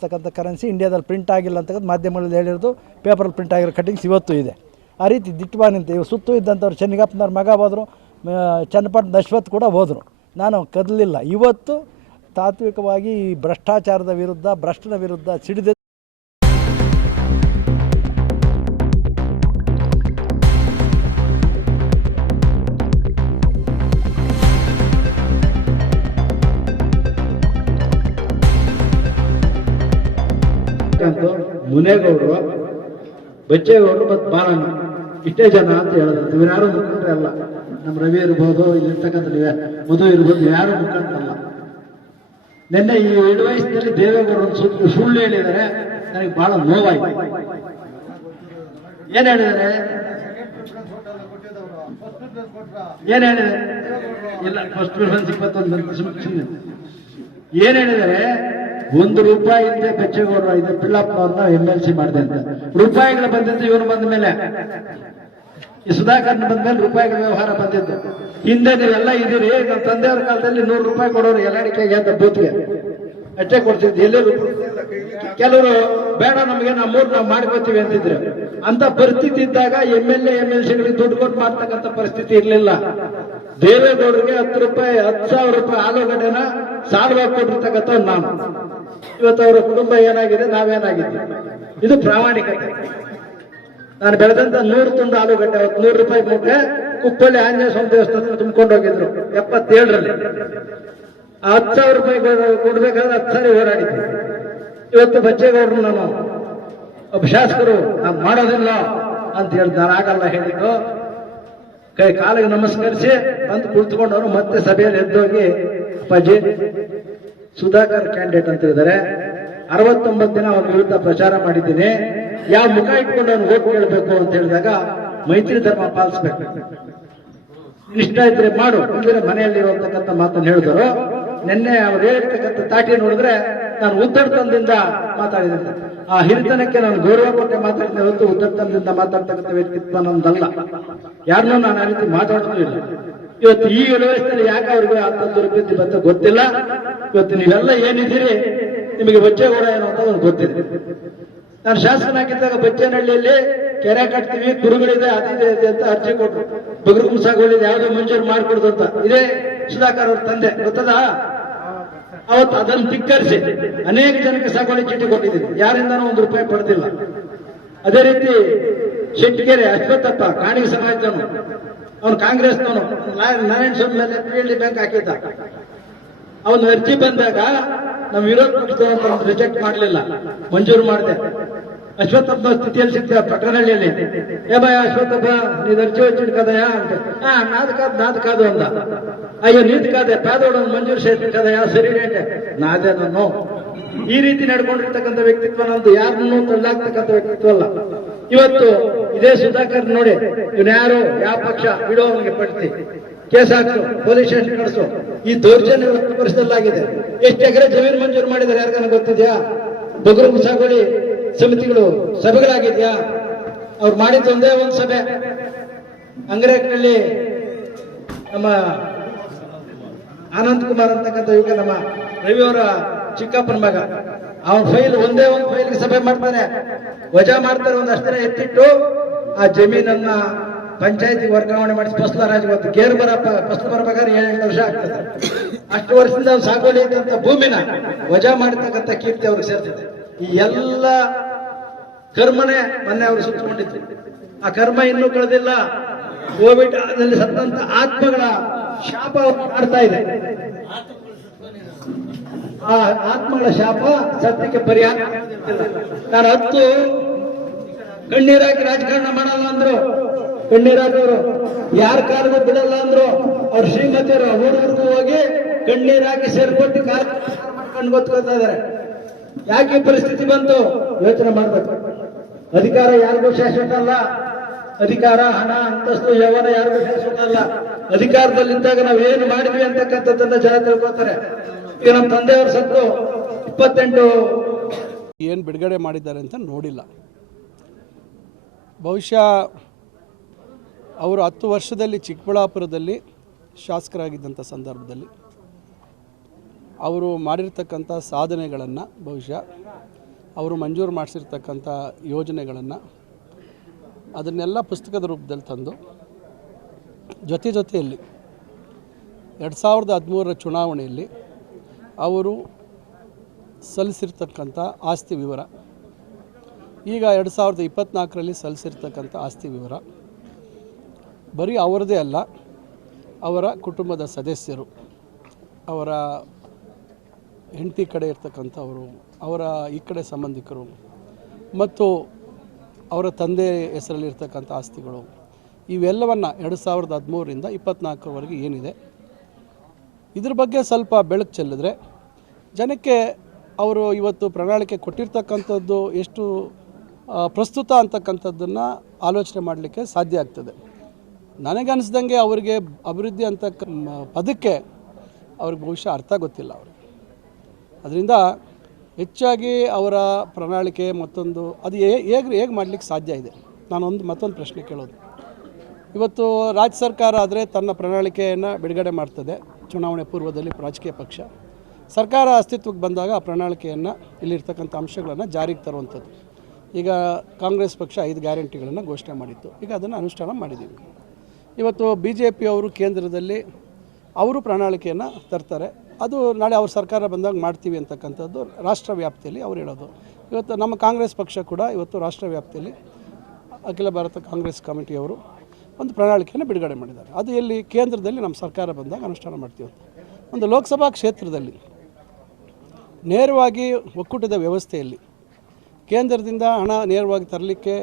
ಇರ್ತಕ್ಕಂಥ ಕರೆನ್ಸಿ ಇಂಡಿಯಾದಲ್ಲಿ ಪ್ರಿಂಟ್ ಆಗಿಲ್ಲ ಅಂತಕ್ಕಂಥ ಮಾಧ್ಯಮಗಳಲ್ಲಿ ಹೇಳಿರೋದು, ಪೇಪರಲ್ಲಿ ಪ್ರಿಂಟ್ ಆಗಿರೋ ಕಟ್ಟಿಂಗ್ಸ್ ಇವತ್ತು ಇದೆ. ಆ ರೀತಿ ದಿಟ್ಟವಾಗಿ ನಿಂತು ಇವು ಸುತ್ತು ಇದ್ದಂಥವ್ರು ಚೆನ್ನಿಗಪ್ಪನವ್ರ ಮಗ ಹೋದರು, ಚನ್ನಪಟ್ಟಣದ ಅಶ್ವಥ್ ಕೂಡ ಹೋದರು. ನಾನು ಕದಲಿಲ್ಲ. ಇವತ್ತು ತಾತ್ವಿಕವಾಗಿ ಈ ಭ್ರಷ್ಟಾಚಾರದ ವಿರುದ್ಧ, ಭ್ರಷ್ಟನ ವಿರುದ್ಧ ಸಿಡಿದ ಮುನೇಗೌಡರು, ಬಚ್ಚೇಗೌಡರು ಮತ್ತು ಬಾಲಣ್ಣ ಇಷ್ಟೇ ಜನ ಅಂತ ಹೇಳಿದ್ರು. ಇವ್ಯಾರು ಮುಖಂಡ್ರೆ ಅಲ್ಲ. ನಮ್ಮ ರವಿ ಇರ್ಬೋದು, ಇಲ್ಲಿರ್ತಕ್ಕಂಥ ಮಧು ಇರ್ಬೋದು, ಯಾರು ಮುಖಂಡ್ರಲ್ಲ. ನಿನ್ನೆ ಈ 7 ವಯಸ್ಸಿನಲ್ಲಿ ದೇವೇಗೌಡರು ಸುಳ್ಳು ಹೇಳಿದರೆ ನನಗೆ ಬಹಳ ನೋವಾಯಿತು. ಏನ್ ಹೇಳಿದ್ದಾರೆ? ಏನ್ ಹೇಳಿದ್ದಾರೆ? ಇಲ್ಲ, ಫಸ್ಟ್ ಪ್ರಿಫರೆನ್ಸ್ 21 ಏನ್ ಹೇಳಿದ್ದಾರೆ? 1 ರೂಪಾಯಿ ಹಿಂದೆ ಬೆಚ್ಚೇಗೌಡರು ಇದೆ ಪಿಳ್ಳಪ್ಪನವ್ರನ್ನ MLC ಮಾಡಿದೆ ಅಂತ. ರೂಪಾಯಿಗಳು ಬಂದಿದ್ದು ಇವನು ಬಂದ ಮೇಲೆ, ಈ ಸುಧಾಕರ್ನ ಬಂದ ಮೇಲೆ ರೂಪಾಯಿಗಳ ವ್ಯವಹಾರ ಬಂದಿದ್ದು. ಹಿಂದೆ ನೀವೆಲ್ಲ ಇದೀರಿ. ನಮ್ಮ ತಂದೆಯವ್ರ ಕಾಲದಲ್ಲಿ 100 ರೂಪಾಯಿ ಕೊಡೋರು ಎಲ್ಲಡಿಕೆಗೆ ಅಂತ ಬೂತ್ಗೆ ಅಷ್ಟೇ ಕೊಡ್ತಿದ್ವಿ. ಎಲ್ಲರೂ ಕೆಲವರು ಬೇಡ, ನಮಗೆ ನಮ್ಮೂರು ನಾವು ಮಾಡ್ಕೋತೀವಿ ಅಂತಿದ್ರು. ಅಂತ ಪರಿಸ್ಥಿತಿ ಇದ್ದಾಗ MLA MLCಗಳಿಗೆ ದುಡ್ಡು ಕೊಟ್ಟು ಮಾಡ್ತಕ್ಕಂಥ ಪರಿಸ್ಥಿತಿ ಇರಲಿಲ್ಲ. ದೇವೇಗೌಡರಿಗೆ 10,000 ರೂಪಾಯಿ ಆಲೂಗಡ್ಡೆನ ಸಾಲವಾಗಿ ಕೊಟ್ಟಿರ್ತಕ್ಕಂಥ ನಾನು. ಇವತ್ತು ಅವರ ಕುಟುಂಬ ಏನಾಗಿದೆ, ನಾವೇನಾಗಿದೆ? ಇದು ಪ್ರಾಮಾಣಿಕತೆ. ನಾನು ಬೆಳೆದಂತ 100 ತುಂಡು ಆಲೂಗಡ್ಡೆ 100 ರೂಪಾಯಿ ಮೂಟೆ ಕುಪ್ಪಳ್ಳಿ ಆಂಜನೇಯ ಸ್ವಾಮಿ ದೇವಸ್ಥಾನ ತುಂಬಿಕೊಂಡು ಹೋಗಿದ್ರು 77ರಲ್ಲಿ. 10,000 ರೂಪಾಯಿ ಕೊಡ್ಬೇಕಾದ್ರೆ 10 ಸಾರಿ ಓಡಾಡಿದ್ರು. ಇವತ್ತು ಬಚ್ಚೇಗೌಡರು ನಾನು ಒಬ್ಬ ಶಾಸಕರು ನಾನು ಮಾಡೋದಿಲ್ಲ ಅಂತ ಹೇಳಿ ನಾನು ಆಗಲ್ಲ ಹೇಳಿದ್ರು. ಕೈ ಕಾಲಿಗೆ ನಮಸ್ಕರಿಸಿ ಬಂದು ಕುಳಿತುಕೊಂಡವರು ಮತ್ತೆ ಸಭೆಯಲ್ಲಿ ಎದ್ದೋಗಿ, ಅಪ್ಪಾಜಿ ಸುಧಾಕರ್ ಕ್ಯಾಂಡಿಡೇಟ್ ಅಂತ ಹೇಳಿದ್ದಾರೆ, 69 ದಿನ ಅವನ ವಿರುದ್ಧ ಪ್ರಚಾರ ಮಾಡಿದ್ದೀನಿ, ಯಾವ ಮುಖ ಇಟ್ಕೊಂಡು ಅವನು ಓಟ್ ಕೇಳಬೇಕು ಅಂತ ಹೇಳಿದಾಗ ಮೈತ್ರಿ ಧರ್ಮ ಪಾಲಿಸ್ಬೇಕು, ಇಷ್ಟ ಇದ್ರೆ ಮಾಡು, ಅಂದ್ರೆ ಮನೆಯಲ್ಲಿ ಇರತಕ್ಕಂಥ ಮಾತನ್ನು ಹೇಳಿದರು. ನಿನ್ನೆ ಅವ್ರು ಹೇಳಿರ್ತಕ್ಕಂಥ ತಾಟಿ ನೋಡಿದ್ರೆ ನಾನು ಉದ್ದಟತನದಿಂದ ಮಾತಾಡಿದಂತೆ. ಆ ಹಿರಿತನಕ್ಕೆ ನಾನು ಗೌರವ ಕೊಟ್ಟೆ ಮಾತಾಡಿದ ಹೊತ್ತು ಉದ್ದಟತನದಿಂದ ಮಾತಾಡ್ತಕ್ಕಂಥ ವ್ಯಕ್ತಿತ್ವ ನಮ್ದಲ್ಲ. ಯಾರನ್ನೂ ನಾನು ಆ ರೀತಿ ಮಾತಾಡ್ತಾ ಇಲ್ಲ. ಇವತ್ತು ಈ ವಯಸ್ಸಲ್ಲಿ ಯಾಕೆ ಅವ್ರಿಗೆ ಅಂತದ್ದು ರೂಪಾಯಿ ಬಂತ ಗೊತ್ತಿಲ್ಲ. ಇವತ್ತು ನೀವೆಲ್ಲ ಏನಿದ್ದೀರಿ, ನಿಮಗೆ ಬಚ್ಚೇಗೌಡ ಏನು ಅಂತ ಒಂದು ಗೊತ್ತಿದೆ. ನಾನು ಶಾಸಕನಾಗಿದ್ದಾಗ ಬಚ್ಚೇನಹಳ್ಳಿಯಲ್ಲಿ ಕೆರೆ ಕಟ್ತೀವಿ, ಕುರುಗಳಿದೆ, ಅದಿದೆ ಅಂತ ಅರ್ಜಿ ಕೊಟ್ಟರು. ಬಗರು ಕುಸಾಗಳಿದೆ, ಯಾವುದೋ ಮಂಜೂರು ಮಾಡಿಕೊಡುದು ಅಂತ. ಇದೇ ಸುಧಾಕರ್ ಅವ್ರ ತಂದೆ, ಗೊತ್ತದ? ಅವತ್ತು ಅದನ್ನು ಧಿಕ್ಕರಿಸಿ ಅನೇಕ ಜನಕ್ಕೆ ಸಾಗುವಳಿ ಚೀಟಿ ಕೊಟ್ಟಿದ್ದೀನಿ, ಯಾರಿಂದಾನೂ 1 ರೂಪಾಯಿ ಪಡೆದಿಲ್ಲ. ಅದೇ ರೀತಿ ಶೆಟ್ಟಿಗೆರೆ ಅಶ್ವತ್ಥಪ್ಪ, ಕಾಣಿಗೆ ಸಮಾಜದವನು, ಅವನು ಕಾಂಗ್ರೆಸ್ನವನು, ನಾರಾಯಣ ಸ್ವಾಮಿ ಮೇಲೆ PLD ಬ್ಯಾಂಕ್ ಹಾಕಿದ್ದ. ಅವನು ಅರ್ಜಿ ಬಂದಾಗ ನಮ್ಮ ವಿರೋಧ ಪಕ್ಷದವರು ರಿಜೆಕ್ಟ್ ಮಾಡಲಿಲ್ಲ, ಮಂಜೂರು ಮಾಡಿದೆ. ಅಶ್ವತ್ಥಪ್ಪ ಸ್ಥಿತಿಯಲ್ಲಿ ಸಿಗ್ತೇವೆ ಪಟ್ಟಣಹಳ್ಳಿಯಲ್ಲಿ. ಭಯ ಅಶ್ವತ್ಥಪ್ಪ, ನೀನು ಅರ್ಜಿ వచ్చింది కదయా అంటే, నాది కాదు అంద. అయ్యో నీది కాదే, పేదోడు మంజూరు చేసింది కదయా, ಸರಿ అంటే ನಾದೇ ನಾನು. ಈ ರೀತಿ ನಡ್ಕೊಂಡಿರ್ತಕ್ಕಂಥ ವ್ಯಕ್ತಿತ್ವ ನಂದು, ಯಾರನ್ನೂ ತಳ್ಳಾಗ್ತಕ್ಕಂಥ ವ್ಯಕ್ತಿತ್ವ ಅಲ್ಲ. ಇವತ್ತು ಇದೇ ಸುಧಾಕರ್ ನೋಡಿ, ಇವನು ಯಾರು, ಯಾವ ಪಕ್ಷ ಬಿಡೋ, ಅವನಿಗೆ ಪಡಿಸಿ ಕೇಸ್ ಹಾಕ್ಸು, ಪೊಲೀಸ್ ಸ್ಟೇಷನ್ ಕಳಿಸು. ಈ ದೌರ್ಜನ್ಯ ವರ್ಷದಲ್ಲಾಗಿದೆ. ಎಷ್ಟು ಎಕರೆ ಜಮೀನು ಮಂಜೂರು ಮಾಡಿದ್ದಾರೆ ಯಾರಿಗಾನ ಗೊತ್ತಿದ್ಯಾ? ಬಗರು ಸಾಗುವಳಿ ಸಮಿತಿಗಳು ಸಭೆಗಳಾಗಿದ್ಯಾ? ಅವ್ರು ಮಾಡಿದ್ದು ಒಂದೇ ಒಂದು ಸಭೆ, ಅಂಗರೇಕನಲ್ಲಿ ನಮ್ಮ ಆನಂದ್ ಕುಮಾರ್ ಅಂತಕ್ಕಂಥ ಯುಗ ನಮ್ಮ ರವಿಯವರ ಚಿಕ್ಕಪ್ಪನ ಮಗ, ಅವನ ಫೈಲ್ ಒಂದೇ ಒಂದು ಫೈಲ್ಗೆ ಸಭೆ ಮಾಡ್ತಾನೆ, ವಜಾ ಮಾಡ್ತಾರೆ. ಒಂದಷ್ಟು ಜನ ಎತ್ತಿಟ್ಟು ಆ ಜಮೀನನ್ನ ಪಂಚಾಯತಿಗೆ ವರ್ಗಾವಣೆ ಮಾಡಿ ಫಸಲ ರಾಜ್ ಗೇರ್ ಫಸಲು ಬರಬೇಕಾದ್ರೆ 7 ವರ್ಷ ಆಗ್ತದೆ. ಅಷ್ಟು ವರ್ಷದಿಂದ ಅವ್ರು ಸಾಗುವಳಿ ಇದ್ದಂತ ಭೂಮಿನ ವಜಾ ಮಾಡಿರ್ತಕ್ಕಂಥ ಕೀರ್ತಿ ಅವ್ರಿಗೆ ಸೇರ್ತದೆ. ಈ ಎಲ್ಲ ಕರ್ಮನೇ ಮೊನ್ನೆ ಅವರು ಸುತ್ತಕೊಂಡಿದ್ರು. ಆ ಕರ್ಮ ಇನ್ನೂ ಕಳೆದಿಲ್ಲ. ಕೋವಿಡ್ ನಲ್ಲಿ ಸತ್ತಂತ ಆತ್ಮಗಳ ಶಾಪ ಮಾಡ್ತಾ ಇದೆ. ಆ ಆತ್ಮಗಳ ಶಾಪ ಸತ್ಯಕ್ಕೆ ಪರಿಹಾರ. ನಾನು 10 ಕಣ್ಣೀರಾಕಿ ರಾಜಕಾರಣ ಮಾಡಲ್ಲ ಅಂದ್ರು, ಕಣ್ಣೀರಾಕವರು ಯಾರ ಕಾಲದ ಬಿಡಲ್ಲ ಅಂದ್ರು. ಅವ್ರ ಶ್ರೀಮತಿಯರು ಊರಿಗೂ ಹೋಗಿ ಕಣ್ಣೀರಾಕಿ ಸೇರ್ಕೊಟ್ಟು ಕಾಲ ಮಾಡ್ಕೊಂಡು ಗೊತ್ಕೊಳ್ತಾ ಇದಾರೆ. ಯಾಕೆ ಪರಿಸ್ಥಿತಿ ಬಂತು ಯೋಚನೆ ಮಾಡ್ಬೇಕು. ಅಧಿಕಾರ ಯಾರಿಗೂ ಶಾಶ್ವತ ಅಲ್ಲ. ಅಧಿಕಾರ, ಹಣ, ಅಂತಸ್ತು, ಯೌವನ ಯಾರಿಗೂ ಶಾಶ್ವತ ಅಲ್ಲ. ಅಧಿಕಾರದಲ್ಲಿದ್ದಾಗ ನಾವು ಏನು ಮಾಡಿದ್ವಿ ಅಂತಕ್ಕಂಥದ್ದನ್ನ ಜನ ತಿಳ್ಕೊತಾರೆ. ಈಗ ನಮ್ಮ ತಂದೆಯವರು ಸತ್ತು 28 ಏನು ಬಿಡುಗಡೆ ಮಾಡಿದ್ದಾರೆ ಅಂತ ನೋಡಿಲ್ಲ. ಬಹುಶಃ ಅವರು 10 ವರ್ಷದಲ್ಲಿ ಚಿಕ್ಕಬಳ್ಳಾಪುರದಲ್ಲಿ ಶಾಸಕರಾಗಿದ್ದಂಥ ಸಂದರ್ಭದಲ್ಲಿ ಅವರು ಮಾಡಿರ್ತಕ್ಕಂಥ ಸಾಧನೆಗಳನ್ನು ಬಹುಶಃ ಅವರು ಮಂಜೂರು ಮಾಡಿಸಿರ್ತಕ್ಕಂಥ ಯೋಜನೆಗಳನ್ನು ಅದನ್ನೆಲ್ಲ ಪುಸ್ತಕದ ರೂಪದಲ್ಲಿ ತಂದು ಜೊತೆಯಲ್ಲಿ 2013 ಚುನಾವಣೆಯಲ್ಲಿ ಅವರು ಸಲ್ಲಿಸಿರ್ತಕ್ಕಂಥ ಆಸ್ತಿ ವಿವರ, ಈಗ 2024ರಲ್ಲಿ ಸಲ್ಲಿಸಿರ್ತಕ್ಕಂಥ ಆಸ್ತಿ ವಿವರ, ಬರೀ ಅವರದೇ ಅಲ್ಲ, ಅವರ ಕುಟುಂಬದ ಸದಸ್ಯರು, ಅವರ ಹೆಂಡತಿ ಕಡೆ ಇರ್ತಕ್ಕಂಥವರು, ಅವರ ಈ ಕಡೆ ಸಂಬಂಧಿಕರು ಮತ್ತು ಅವರ ತಂದೆ ಹೆಸರಲ್ಲಿರ್ತಕ್ಕಂಥ ಆಸ್ತಿಗಳು, ಇವೆಲ್ಲವನ್ನು 2013ರಿಂದ 24ರವರೆಗೆ ಏನಿದೆ ಇದ್ರ ಬಗ್ಗೆ ಸ್ವಲ್ಪ ಬೆಳಕು ಚೆಲ್ಲಿದ್ರೆ ಜನಕ್ಕೆ ಅವರು ಇವತ್ತು ಪ್ರಣಾಳಿಕೆ ಕೊಟ್ಟಿರ್ತಕ್ಕಂಥದ್ದು ಎಷ್ಟು ಪ್ರಸ್ತುತ ಅಂತಕ್ಕಂಥದ್ದನ್ನು ಆಲೋಚನೆ ಮಾಡಲಿಕ್ಕೆ ಸಾಧ್ಯ ಆಗ್ತದೆ. ನನಗನ್ನಿಸ್ದಂಗೆ ಅವರಿಗೆ ಅಭಿವೃದ್ಧಿ ಅಂತ ಪದಕ್ಕೆ ಅವ್ರಿಗೆ ಬಹುಶಃ ಅರ್ಥ ಗೊತ್ತಿಲ್ಲ ಅವ್ರಿಗೆ. ಅದರಿಂದ ಹೆಚ್ಚಾಗಿ ಅವರ ಪ್ರಣಾಳಿಕೆ ಮತ್ತೊಂದು ಅದು ಹೇಗೆ ಮಾಡಲಿಕ್ಕೆ ಸಾಧ್ಯ ಇದೆ. ನಾನೊಂದು ಮತ್ತೊಂದು ಪ್ರಶ್ನೆ ಕೇಳೋದು, ಇವತ್ತು ರಾಜ್ಯ ಸರ್ಕಾರ ಆದರೆ ತನ್ನ ಪ್ರಣಾಳಿಕೆಯನ್ನು ಬಿಡುಗಡೆ ಮಾಡ್ತದೆ. ಚುನಾವಣೆ ಪೂರ್ವದಲ್ಲಿ ರಾಜಕೀಯ ಪಕ್ಷ ಸರ್ಕಾರ ಅಸ್ತಿತ್ವಕ್ಕೆ ಬಂದಾಗ ಆ ಪ್ರಣಾಳಿಕೆಯನ್ನು ಇಲ್ಲಿರ್ತಕ್ಕಂಥ ಅಂಶಗಳನ್ನು ಜಾರಿಗೆ ತರುವಂಥದ್ದು. ಈಗ ಕಾಂಗ್ರೆಸ್ ಪಕ್ಷ 5 ಗ್ಯಾರಂಟಿಗಳನ್ನು ಘೋಷಣೆ ಮಾಡಿತ್ತು, ಈಗ ಅದನ್ನು ಅನುಷ್ಠಾನ ಮಾಡಿದ್ದೀವಿ. ಇವತ್ತು BJP ಅವರು ಕೇಂದ್ರದಲ್ಲಿ ಅವರು ಪ್ರಣಾಳಿಕೆಯನ್ನು ತರ್ತಾರೆ, ಅದು ನಾಳೆ ಅವ್ರ ಸರ್ಕಾರ ಬಂದಾಗ ಮಾಡ್ತೀವಿ ಅಂತಕ್ಕಂಥದ್ದು ರಾಷ್ಟ್ರ ವ್ಯಾಪ್ತಿಯಲ್ಲಿ ಅವ್ರು ಹೇಳೋದು. ಇವತ್ತು ನಮ್ಮ ಕಾಂಗ್ರೆಸ್ ಪಕ್ಷ ಕೂಡ ಇವತ್ತು ರಾಷ್ಟ್ರ ವ್ಯಾಪ್ತಿಯಲ್ಲಿ ಅಖಿಲ ಭಾರತ ಕಾಂಗ್ರೆಸ್ ಕಮಿಟಿಯವರು ಒಂದು ಪ್ರಣಾಳಿಕೆಯನ್ನು ಬಿಡುಗಡೆ ಮಾಡಿದ್ದಾರೆ. ಅದು ಎಲ್ಲಿ ಕೇಂದ್ರದಲ್ಲಿ ನಮ್ಮ ಸರ್ಕಾರ ಬಂದಾಗ ಅನುಷ್ಠಾನ ಮಾಡ್ತೀವಿ ಅಂತ. ಒಂದು ಲೋಕಸಭಾ ಕ್ಷೇತ್ರದಲ್ಲಿ ನೇರವಾಗಿ ಒಕ್ಕೂಟದ ವ್ಯವಸ್ಥೆಯಲ್ಲಿ ಕೇಂದ್ರದಿಂದ ಹಣ ನೇರವಾಗಿ ತರಲಿಕ್ಕೆ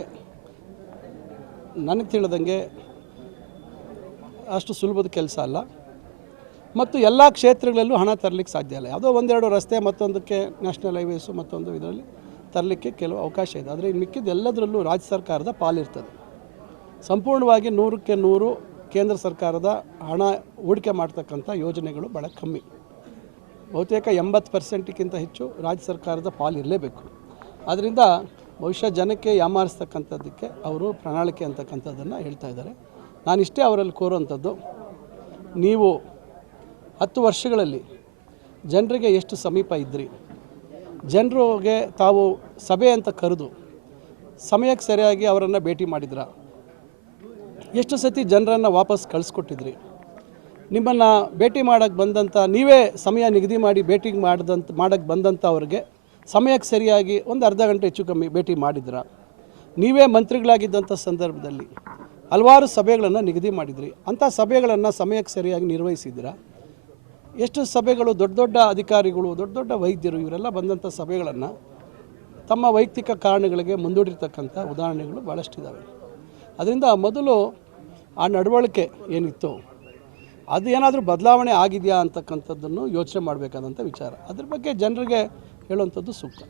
ನನಗೆ ತಿಳಿದಂಗೆ ಅಷ್ಟು ಸುಲಭದ ಕೆಲಸ ಅಲ್ಲ, ಮತ್ತು ಎಲ್ಲ ಕ್ಷೇತ್ರಗಳಲ್ಲೂ ಹಣ ತರಲಿಕ್ಕೆ ಸಾಧ್ಯ ಇಲ್ಲ. ಯಾವುದೋ ಒಂದೆರಡು ರಸ್ತೆ ಮತ್ತೊಂದಕ್ಕೆ ನ್ಯಾಷನಲ್ ಹೈವೇಸು ಮತ್ತೊಂದು ಇದರಲ್ಲಿ ತರಲಿಕ್ಕೆ ಕೆಲವು ಅವಕಾಶ ಇದೆ. ಆದರೆ ಇನ್ನು ಮಿಕ್ಕಿದ ಎಲ್ಲದರಲ್ಲೂ ರಾಜ್ಯ ಸರ್ಕಾರದ ಪಾಲಿರ್ತದೆ. ಸಂಪೂರ್ಣವಾಗಿ 100ಕ್ಕೆ 100 ಕೇಂದ್ರ ಸರ್ಕಾರದ ಹಣ ಹೂಡಿಕೆ ಮಾಡ್ತಕ್ಕಂಥ ಯೋಜನೆಗಳು ಭಾಳ ಕಮ್ಮಿ. ಬಹುತೇಕ 80%ಕ್ಕಿಂತ ಹೆಚ್ಚು ರಾಜ್ಯ ಸರ್ಕಾರದ ಪಾಲು ಇರಲೇಬೇಕು. ಆದ್ದರಿಂದ ಬಹುಶಃ ಜನಕ್ಕೆ ಯಾಮಾರಿಸ್ತಕ್ಕಂಥದ್ದಕ್ಕೆ ಅವರು ಪ್ರಣಾಳಿಕೆ ಅಂತಕ್ಕಂಥದ್ದನ್ನು ಹೇಳ್ತಾ ಇದ್ದಾರೆ. ನಾನಿಷ್ಟೇ ಅವರಲ್ಲಿ ಕೋರುವಂಥದ್ದು, ನೀವು 10 ವರ್ಷಗಳಲ್ಲಿ ಜನರಿಗೆ ಎಷ್ಟು ಸಮೀಪ ಇದ್ದಿರಿ, ಜನರಿಗೆ ತಾವು ಸಭೆ ಅಂತ ಕರೆದು ಸಮಯಕ್ಕೆ ಸರಿಯಾಗಿ ಅವರನ್ನು ಭೇಟಿ ಮಾಡಿದ್ರ, ಎಷ್ಟು ಸತಿ ಜನರನ್ನು ವಾಪಸ್ ಕಳಿಸ್ಕೊಟ್ಟಿದ್ರಿ, ನಿಮ್ಮನ್ನು ಭೇಟಿ ಮಾಡೋಕ್ಕೆ ಬಂದಂಥ ನೀವೇ ಸಮಯ ನಿಗದಿ ಮಾಡಿ ಭೇಟಿ ಮಾಡೋಕ್ಕೆ ಬಂದಂಥ ಅವ್ರಿಗೆ ಸಮಯಕ್ಕೆ ಸರಿಯಾಗಿ ಒಂದು ಅರ್ಧ ಗಂಟೆ ಹೆಚ್ಚು ಕಮ್ಮಿ ಭೇಟಿ ಮಾಡಿದ್ರ, ನೀವೇ ಮಂತ್ರಿಗಳಾಗಿದ್ದಂಥ ಸಂದರ್ಭದಲ್ಲಿ ಹಲವಾರು ಸಭೆಗಳನ್ನು ನಿಗದಿ ಮಾಡಿದ್ರಿ, ಅಂಥ ಸಭೆಗಳನ್ನು ಸಮಯಕ್ಕೆ ಸರಿಯಾಗಿ ನಿರ್ವಹಿಸಿದ್ದೀರಾ, ಎಷ್ಟು ಸಭೆಗಳು ದೊಡ್ಡ ದೊಡ್ಡ ಅಧಿಕಾರಿಗಳು ದೊಡ್ಡ ದೊಡ್ಡ ವೈದ್ಯರು ಇವರೆಲ್ಲ ಬಂದಂಥ ಸಭೆಗಳನ್ನು ತಮ್ಮ ವೈಯಕ್ತಿಕ ಕಾರಣಗಳಿಗೆ ಮುಂದೂಡಿರ್ತಕ್ಕಂಥ ಉದಾಹರಣೆಗಳು ಭಾಳಷ್ಟಿದ್ದಾವೆ. ಅದರಿಂದ ಮೊದಲು ಆ ನಡವಳಿಕೆ ಏನಿತ್ತು ಅದು ಏನಾದರೂ ಬದಲಾವಣೆ ಆಗಿದೆಯಾ ಅಂತಕ್ಕಂಥದ್ದನ್ನು ಯೋಚನೆ ಮಾಡಬೇಕಾದಂಥ ವಿಚಾರ. ಅದ್ರ ಬಗ್ಗೆ ಜನರಿಗೆ ಹೇಳುವಂಥದ್ದು ಸೂಕ್ತ.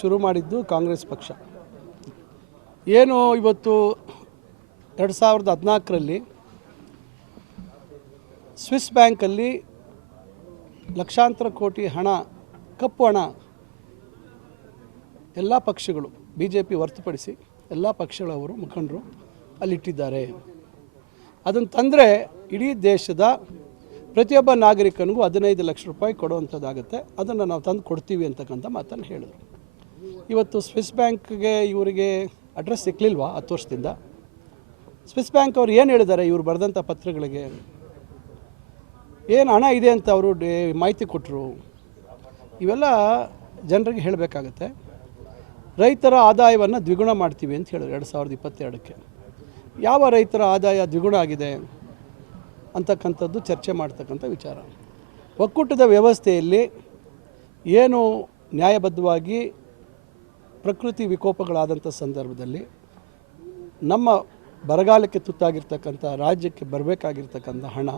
ಶುರು ಮಾಡಿದ್ದು ಕಾಂಗ್ರೆಸ್ ಪಕ್ಷ. ಏನು ಇವತ್ತು 2014ರಲ್ಲಿ ಸ್ವಿಸ್ ಬ್ಯಾಂಕಲ್ಲಿ ಲಕ್ಷಾಂತರ ಕೋಟಿ ಹಣ, ಕಪ್ಪು ಹಣ ಎಲ್ಲ ಪಕ್ಷಗಳು BJP ಹೊರತುಪಡಿಸಿ ಎಲ್ಲ ಪಕ್ಷಗಳವರು ಮುಖಂಡರು ಅಲ್ಲಿಟ್ಟಿದ್ದಾರೆ. ಅದನ್ನು ತಂದರೆ ಇಡೀ ದೇಶದ ಪ್ರತಿಯೊಬ್ಬ ನಾಗರಿಕನಿಗೂ 15 ಲಕ್ಷ ರೂಪಾಯಿ ಕೊಡುವಂಥದ್ದಾಗುತ್ತೆ, ಅದನ್ನು ನಾವು ತಂದು ಕೊಡ್ತೀವಿ ಅಂತಕ್ಕಂಥ ಮಾತನ್ನು ಹೇಳಿದರು. ಇವತ್ತು ಸ್ವಿಸ್ ಬ್ಯಾಂಕ್ಗೆ ಇವರಿಗೆ ಅಡ್ರೆಸ್ ಸಿಕ್ಕಲಿಲ್ವಾ 10 ವರ್ಷದಿಂದ? ಸ್ವಿಸ್ ಬ್ಯಾಂಕ್ ಅವ್ರು ಏನು ಹೇಳಿದ್ದಾರೆ ಇವರು ಬರೆದಂಥ ಪತ್ರಗಳಿಗೆ? ಏನು ಹಣ ಇದೆ ಅಂತ ಅವರು ಮಾಹಿತಿ ಕೊಟ್ಟರು? ಇವೆಲ್ಲ ಜನರಿಗೆ ಹೇಳಬೇಕಾಗತ್ತೆ. ರೈತರ ಆದಾಯವನ್ನು ದ್ವಿಗುಣ ಮಾಡ್ತೀವಿ ಅಂತ ಹೇಳಿದ್ರು 2022ಕ್ಕೆ. ಯಾವ ರೈತರ ಆದಾಯ ದ್ವಿಗುಣ ಆಗಿದೆ ಅಂತಕ್ಕಂಥದ್ದು ಚರ್ಚೆ ಮಾಡ್ತಕ್ಕಂಥ ವಿಚಾರ. ಒಕ್ಕೂಟದ ವ್ಯವಸ್ಥೆಯಲ್ಲಿ ಏನು ನ್ಯಾಯಬದ್ಧವಾಗಿ ಪ್ರಕೃತಿ ವಿಕೋಪಗಳಾದಂಥ ಸಂದರ್ಭದಲ್ಲಿ ನಮ್ಮ ಬರಗಾಲಕ್ಕೆ ತುತ್ತಾಗಿರ್ತಕ್ಕಂಥ ರಾಜ್ಯಕ್ಕೆ ಬರಬೇಕಾಗಿರ್ತಕ್ಕಂಥ ಹಣ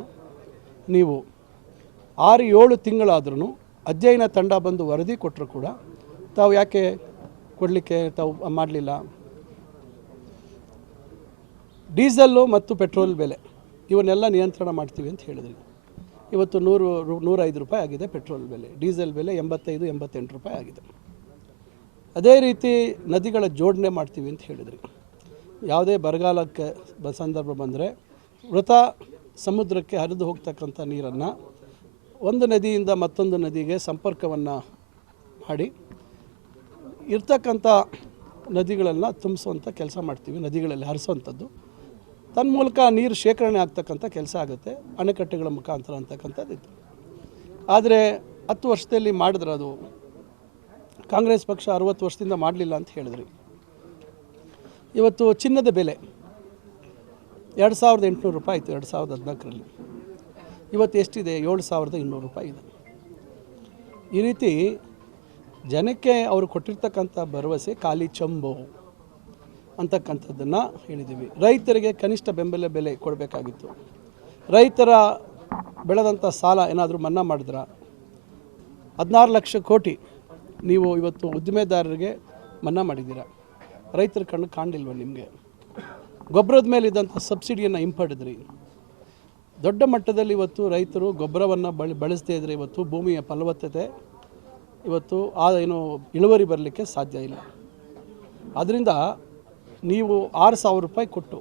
ನೀವು 6-7 ತಿಂಗಳಾದ್ರೂ ಅಧ್ಯಯನ ತಂಡ ಬಂದು ವರದಿ ಕೊಟ್ಟರು ಕೂಡ ತಾವು ಯಾಕೆ ಕೊಡಲಿಕ್ಕೆ ತಾವು ಮಾಡಲಿಲ್ಲ? ಡೀಸೆಲ್ಲು ಮತ್ತು ಪೆಟ್ರೋಲ್ ಬೆಲೆ ಇವನ್ನೆಲ್ಲ ನಿಯಂತ್ರಣ ಮಾಡ್ತೀವಿ ಅಂತ ಹೇಳಿದ್ರಿ. ಇವತ್ತು 105 ರೂಪಾಯಿ ಆಗಿದೆ ಪೆಟ್ರೋಲ್ ಬೆಲೆ, ಡೀಸೆಲ್ ಬೆಲೆ 85-88 ರೂಪಾಯಿ ಆಗಿದೆ. ಅದೇ ರೀತಿ ನದಿಗಳ ಜೋಡಣೆ ಮಾಡ್ತೀವಿ ಅಂತ ಹೇಳಿದ್ರಿ. ಯಾವುದೇ ಬರಗಾಲಕ್ಕೆ ಸಂದರ್ಭ ಬಂದರೆ ಸಮುದ್ರಕ್ಕೆ ಹರಿದು ಹೋಗ್ತಕ್ಕಂಥ ನೀರನ್ನು ಒಂದು ನದಿಯಿಂದ ಮತ್ತೊಂದು ನದಿಗೆ ಸಂಪರ್ಕವನ್ನು ಮಾಡಿ ಇರ್ತಕ್ಕಂಥ ನದಿಗಳನ್ನು ತುಂಬಿಸುವಂಥ ಕೆಲಸ ಮಾಡ್ತೀವಿ, ನದಿಗಳಲ್ಲಿ ಹರಿಸುವಂಥದ್ದು. ತನ್ಮೂಲಕ ನೀರು ಶೇಖರಣೆ ಆಗ್ತಕ್ಕಂಥ ಕೆಲಸ ಆಗುತ್ತೆ, ಅಣೆಕಟ್ಟೆಗಳ ಮುಖಾಂತರ ಅಂತಕ್ಕಂಥದ್ದು ಇತ್ತು. ಆದರೆ 10 ವರ್ಷದಲ್ಲಿ ಮಾಡಿದ್ರೆ ಅದು ಕಾಂಗ್ರೆಸ್ ಪಕ್ಷ 60 ವರ್ಷದಿಂದ ಮಾಡಲಿಲ್ಲ ಅಂತ ಹೇಳಿದ್ರಿ. ಇವತ್ತು ಚಿನ್ನದ ಬೆಲೆ 2800 ರೂಪಾಯಿ ಇತ್ತು 2014ರಲ್ಲಿ. ಇವತ್ತು ಎಷ್ಟಿದೆ? 7200 ರೂಪಾಯಿ ಇದೆ. ಈ ರೀತಿ ಜನಕ್ಕೆ ಅವರು ಕೊಟ್ಟಿರ್ತಕ್ಕಂಥ ಭರವಸೆ ಖಾಲಿ ಚಂಬು ಅಂತಕ್ಕಂಥದ್ದನ್ನು ಹೇಳಿದ್ದೀವಿ. ರೈತರಿಗೆ ಕನಿಷ್ಠ ಬೆಂಬಲ ಬೆಲೆ ಕೊಡಬೇಕಾಗಿತ್ತು. ರೈತರ ಬೆಳೆದಂಥ ಸಾಲ ಏನಾದರೂ ಮನ್ನಾ ಮಾಡಿದ್ರ? 16 ಲಕ್ಷ ಕೋಟಿ ನೀವು ಇವತ್ತು ಉದ್ದಿಮೆದಾರರಿಗೆ ಮನ್ನಾ ಮಾಡಿದ್ದೀರಾ. ರೈತರ ಕಣ್ಣು ಕಾಣಲಿಲ್ವ ನಿಮಗೆ? ಗೊಬ್ಬರದ ಮೇಲೆ ಇದ್ದಂಥ ಸಬ್ಸಿಡಿಯನ್ನು ಹಿಂಪಡೆದ್ರಿ. ದೊಡ್ಡ ಮಟ್ಟದಲ್ಲಿ ಇವತ್ತು ರೈತರು ಗೊಬ್ಬರವನ್ನು ಬಳಸದೇ ಇದ್ದರೆ ಇವತ್ತು ಭೂಮಿಯ ಫಲವತ್ತತೆ ಇವತ್ತು ಏನು ಇಳುವರಿ ಬರಲಿಕ್ಕೆ ಸಾಧ್ಯ ಇಲ್ಲ. ಆದ್ದರಿಂದ ನೀವು 6000 ರೂಪಾಯಿ ಕೊಟ್ಟು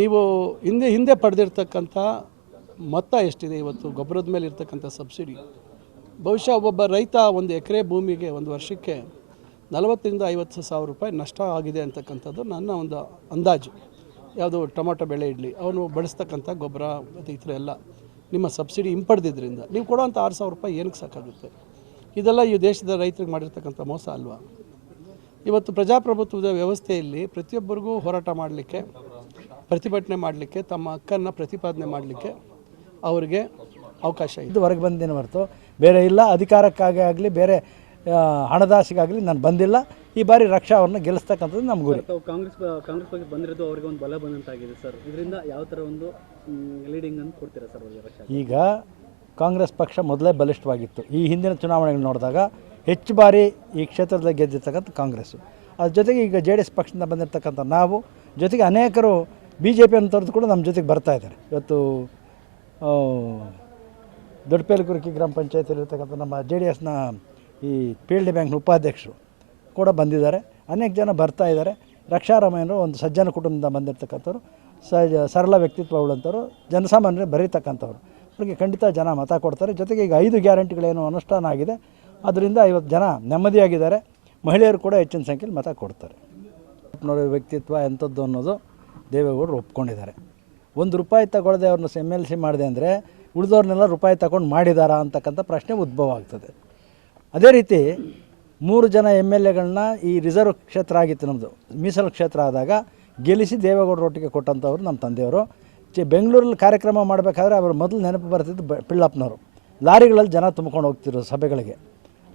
ನೀವು ಹಿಂದೆ ಪಡೆದಿರ್ತಕ್ಕಂಥ ಮೊತ್ತ ಎಷ್ಟಿದೆ ಇವತ್ತು ಗೊಬ್ಬರದ ಮೇಲೆ ಇರ್ತಕ್ಕಂಥ ಸಬ್ಸಿಡಿ? ಬಹುಶಃ ಒಬ್ಬ ರೈತ ಒಂದು ಎಕರೆ ಭೂಮಿಗೆ ಒಂದು ವರ್ಷಕ್ಕೆ 40ರಿಂದ 50 ಸಾವಿರ ರೂಪಾಯಿ ನಷ್ಟ ಆಗಿದೆ ಅಂತಕ್ಕಂಥದ್ದು ನನ್ನ ಒಂದು ಅಂದಾಜು. ಯಾವುದು ಟೊಮೊಟೊ ಬೆಳೆ ಇಡಲಿ, ಅವನು ಬಳಸ್ತಕ್ಕಂಥ ಗೊಬ್ಬರ ಮತ್ತು ಈ ಥರ ಎಲ್ಲ ನಿಮ್ಮ ಸಬ್ಸಿಡಿ ಹಿಂಪಡೆದಿದ್ದರಿಂದ ನೀವು ಕೊಡೋವಂಥ 6000 ರೂಪಾಯಿ ಏನಕ್ಕೆ ಸಾಕಾಗುತ್ತೆ? ಇದೆಲ್ಲ ಈ ದೇಶದ ರೈತರಿಗೆ ಮಾಡಿರ್ತಕ್ಕಂಥ ಮೋಸ ಅಲ್ವಾ? ಇವತ್ತು ಪ್ರಜಾಪ್ರಭುತ್ವದ ವ್ಯವಸ್ಥೆಯಲ್ಲಿ ಪ್ರತಿಯೊಬ್ಬರಿಗೂ ಹೋರಾಟ ಮಾಡಲಿಕ್ಕೆ, ಪ್ರತಿಭಟನೆ ಮಾಡಲಿಕ್ಕೆ, ತಮ್ಮ ಹಕ್ಕನ್ನು ಪ್ರತಿಪಾದನೆ ಮಾಡಲಿಕ್ಕೆ ಅವರಿಗೆ ಅವಕಾಶ ಇದೆ. ಇದು ಹೊರಗೆ ಬಂದೇನು ಹೊರತು ಬೇರೆ ಇಲ್ಲ. ಅಧಿಕಾರಕ್ಕಾಗಿ ಆಗಲಿ ಬೇರೆ ಹಣದಾಸೆಗಾಗಲಿ ನಾನು ಬಂದಿಲ್ಲ. ಈ ಬಾರಿ ರಕ್ಷಾ ಅವ್ರನ್ನ ಗೆಲ್ಲಿಸ್ತಕ್ಕಂಥದ್ದು ನಮ್ಮ ಗುರಿ. ಕಾಂಗ್ರೆಸ್ ಬಗ್ಗೆ ಬಂದಿರೋದು ಅವರಿಗೆ ಒಂದು ಬಲ ಬಂದಂತಾಗಿದೆ ಸರ್. ಇದರಿಂದ ಯಾವ ಥರ ಒಂದು ಲೀಡಿಂಗ್ ಅನ್ನು ಕೊಡ್ತೀರಾ ಸರ್ ಅವರಿಗೆ ರಕ್ಷಾ? ಈಗ ಕಾಂಗ್ರೆಸ್ ಪಕ್ಷ ಮೊದಲೇ ಬಲಿಷ್ಠವಾಗಿತ್ತು. ಈ ಹಿಂದಿನ ಚುನಾವಣೆಗಳು ನೋಡಿದಾಗ ಹೆಚ್ಚು ಬಾರಿ ಈ ಕ್ಷೇತ್ರದಲ್ಲಿ ಗೆದ್ದಿರ್ತಕ್ಕಂಥ ಕಾಂಗ್ರೆಸ್ಸು. ಅದ್ರ ಜೊತೆಗೆ ಈಗ JDS ಪಕ್ಷದಿಂದ ಬಂದಿರತಕ್ಕಂಥ ನಾವು, ಜೊತೆಗೆ ಅನೇಕರು BJP ಅಂತವ್ರದ್ದು ಕೂಡ ನಮ್ಮ ಜೊತೆಗೆ ಬರ್ತಾ ಇದ್ದಾರೆ. ಇವತ್ತು ದೊಡ್ಡಪೇಲುಕುರ್ಕಿ ಗ್ರಾಮ ಪಂಚಾಯತಿಯಲ್ಲಿರ್ತಕ್ಕಂಥ ನಮ್ಮ JDSನ ಈ PLD ಬ್ಯಾಂಕ್ನ ಉಪಾಧ್ಯಕ್ಷರು ಕೂಡ ಬಂದಿದ್ದಾರೆ. ಅನೇಕ ಜನ ಬರ್ತಾ ಇದ್ದಾರೆ. ರಕ್ಷಾರಾಮಯ್ಯನವರು ಒಂದು ಸಜ್ಜನ ಕುಟುಂಬದಿಂದ ಬಂದಿರತಕ್ಕಂಥವ್ರು, ಸರಳ ವ್ಯಕ್ತಿತ್ವ ಉಳ್ಳಂಥವ್ರು, ಜನಸಾಮಾನ್ಯರು ಬರೀತಕ್ಕಂಥವ್ರು. ಅವ್ರಿಗೆ ಖಂಡಿತ ಜನ ಮತ ಕೊಡ್ತಾರೆ. ಜೊತೆಗೆ ಈಗ 5 ಗ್ಯಾರಂಟಿಗಳೇನು ಅನುಷ್ಠಾನ ಆಗಿದೆ, ಅದರಿಂದ ಇವತ್ತು ಜನ ನೆಮ್ಮದಿಯಾಗಿದ್ದಾರೆ. ಮಹಿಳೆಯರು ಕೂಡ ಹೆಚ್ಚಿನ ಸಂಖ್ಯೆಯಲ್ಲಿ ಮತ ಕೊಡ್ತಾರೆ. ವ್ಯಕ್ತಿತ್ವ ಎಂಥದ್ದು ಅನ್ನೋದು ದೇವೇಗೌಡರು ಒಪ್ಕೊಂಡಿದ್ದಾರೆ. ₹1 ತಗೊಳ್ಳದೆ ಅವ್ರನ್ನ MLC ಮಾಡಿದೆ ಅಂದರೆ ಉಳಿದವ್ರನ್ನೆಲ್ಲ ರೂಪಾಯಿ ತಗೊಂಡು ಮಾಡಿದಾರಾ ಅಂತಕ್ಕಂಥ ಪ್ರಶ್ನೆ ಉದ್ಭವ ಆಗ್ತದೆ. ಅದೇ ರೀತಿ 3 ಜನ MLAಗಳನ್ನ ಈ ರಿಸರ್ವ್ ಕ್ಷೇತ್ರ ಆಗಿತ್ತು, ನಮ್ಮದು ಮೀಸಲು ಕ್ಷೇತ್ರ ಆದಾಗ ಗೆಲ್ಲಿಸಿ ದೇವೇಗೌಡರು ಒಟ್ಟಿಗೆ ಕೊಟ್ಟಂಥವ್ರು ನಮ್ಮ ತಂದೆಯವರು. ಬೆಂಗಳೂರಲ್ಲಿ ಕಾರ್ಯಕ್ರಮ ಮಾಡಬೇಕಾದ್ರೆ ಅವರು ಮೊದಲು ನೆನಪು ಬರ್ತಿದ್ದು ಪಿಳ್ಳಪ್ಪನವರು. ಲಾರಿಗಳಲ್ಲಿ ಜನ ತುಂಬ್ಕೊಂಡು ಹೋಗ್ತಿರೋ ಸಭೆಗಳಿಗೆ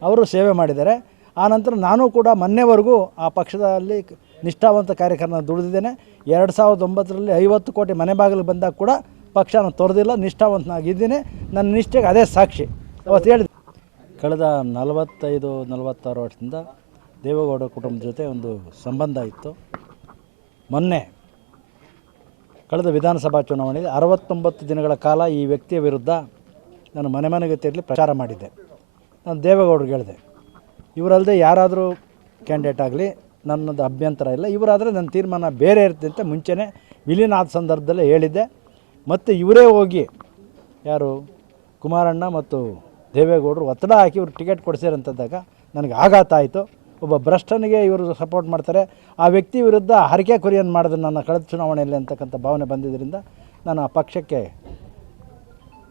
ಅವರು ಸೇವೆ ಮಾಡಿದ್ದಾರೆ. ಆನಂತರ ನಾನು ಕೂಡ ಮೊನ್ನೆವರೆಗೂ ಆ ಪಕ್ಷದಲ್ಲಿ ನಿಷ್ಠಾವಂತ ಕಾರ್ಯಕರ್ತನ ದುಡಿದಿದ್ದೇನೆ. 2009ರಲ್ಲಿ 50 ಕೋಟಿ ಮನೆ ಬಾಗಿಲು ಬಂದಾಗ ಕೂಡ ಪಕ್ಷನ ತೊರೆದಿಲ್ಲ, ನಿಷ್ಠಾವಂತನಾಗಿದ್ದೀನಿ. ನನ್ನ ನಿಷ್ಠೆಗೆ ಅದೇ ಸಾಕ್ಷಿ. ಅವತ್ತು ಹೇಳಿದೆ, ಕಳೆದ 45-46 ವರ್ಷದಿಂದ ದೇವೇಗೌಡ ಕುಟುಂಬದ ಜೊತೆ ಒಂದು ಸಂಬಂಧ ಇತ್ತು. ಮೊನ್ನೆ ಕಳೆದ ವಿಧಾನಸಭಾ ಚುನಾವಣೆಯಲ್ಲಿ 69 ದಿನಗಳ ಕಾಲ ಈ ವ್ಯಕ್ತಿಯ ವಿರುದ್ಧ ನಾನು ಮನೆಗೆ ತಿರುಗಿ ಪ್ರಚಾರ ಮಾಡಿದ್ದೆ. ನಾನು ದೇವೇಗೌಡರಿಗೆ ಹೇಳಿದೆ, ಇವರಲ್ಲದೆ ಯಾರಾದರೂ ಕ್ಯಾಂಡಿಡೇಟ್ ಆಗಲಿ ನನ್ನದು ಅಭ್ಯಂತರ ಇಲ್ಲ, ಇವರಾದರೆ ನನ್ನ ತೀರ್ಮಾನ ಬೇರೆ ಇರುತ್ತೆ ಅಂತ ಮುಂಚೆನೇ ವಿಲೀನ ಆದ ಸಂದರ್ಭದಲ್ಲೇ ಹೇಳಿದ್ದೆ. ಮತ್ತು ಇವರೇ ಹೋಗಿ ಯಾರು ಕುಮಾರಣ್ಣ ಮತ್ತು ದೇವೇಗೌಡರು ಒತ್ತಡ ಹಾಕಿ ಇವ್ರು ಟಿಕೆಟ್ ಕೊಡಿಸಿರಂತಂದಾಗ ನನಗೆ ಆಘಾತ ಆಯಿತು. ಒಬ್ಬ ಭ್ರಷ್ಟನಿಗೆ ಇವರು ಸಪೋರ್ಟ್ ಮಾಡ್ತಾರೆ, ಆ ವ್ಯಕ್ತಿ ವಿರುದ್ಧ ಹರಕೆ ಕುರಿಯನ್ನು ಮಾಡಿದ್ರು ನನ್ನ ಕಳೆದ ಚುನಾವಣೆಯಲ್ಲಿ ಅಂತಕ್ಕಂಥ ಭಾವನೆ ಬಂದಿದ್ದರಿಂದ ನಾನು ಆ ಪಕ್ಷಕ್ಕೆ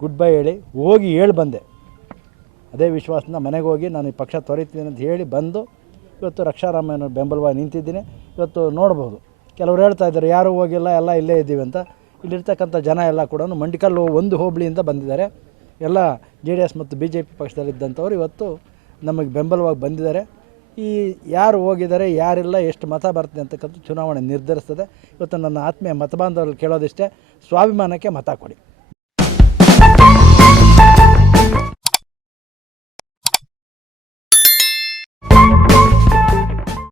ಗುಡ್ ಬೈ ಹೇಳಿ ಬಂದೆ. ಅದೇ ವಿಶ್ವಾಸದಿಂದ ಮನೆಗೆ ಹೋಗಿ ನಾನು ಈ ಪಕ್ಷ ತೊರೆತೀನಿ ಅಂತ ಹೇಳಿ ಬಂದು ಇವತ್ತು ರಕ್ಷಾರಾಮಯ್ಯನ ಬೆಂಬಲವಾಗಿ ನಿಂತಿದ್ದೀನಿ. ಇವತ್ತು ನೋಡ್ಬೋದು, ಕೆಲವರು ಹೇಳ್ತಾ ಇದ್ದಾರೆ ಯಾರೂ ಹೋಗಿಲ್ಲ, ಎಲ್ಲ ಇಲ್ಲೇ ಇದ್ದೀವಿ ಅಂತ. ಇಲ್ಲಿರ್ತಕ್ಕಂಥ ಜನ ಎಲ್ಲ ಕೂಡ ಮಂಡಿಕಲ್ಲು ಒಂದು ಹೋಬಳಿಯಿಂದ ಬಂದಿದ್ದಾರೆ. ಎಲ್ಲ JDS ಮತ್ತು BJP ಪಕ್ಷದಲ್ಲಿದ್ದಂಥವ್ರು ಇವತ್ತು ನಮಗೆ ಬೆಂಬಲವಾಗಿ ಬಂದಿದ್ದಾರೆ. ಈ ಯಾರು ಹೋಗಿದ್ದಾರೆ, ಯಾರಿಲ್ಲ, ಎಷ್ಟು ಮತ ಬರ್ತದೆ ಅಂತಕ್ಕಂಥ ಚುನಾವಣೆ ನಿರ್ಧರಿಸ್ತದೆ. ಇವತ್ತು ನನ್ನ ಆತ್ಮೀಯ ಮತಬಾಂಧವರಲ್ಲಿ ಕೇಳೋದಿಷ್ಟೇ, ಸ್ವಾಭಿಮಾನಕ್ಕೆ ಮತ ಕೊಡಿ.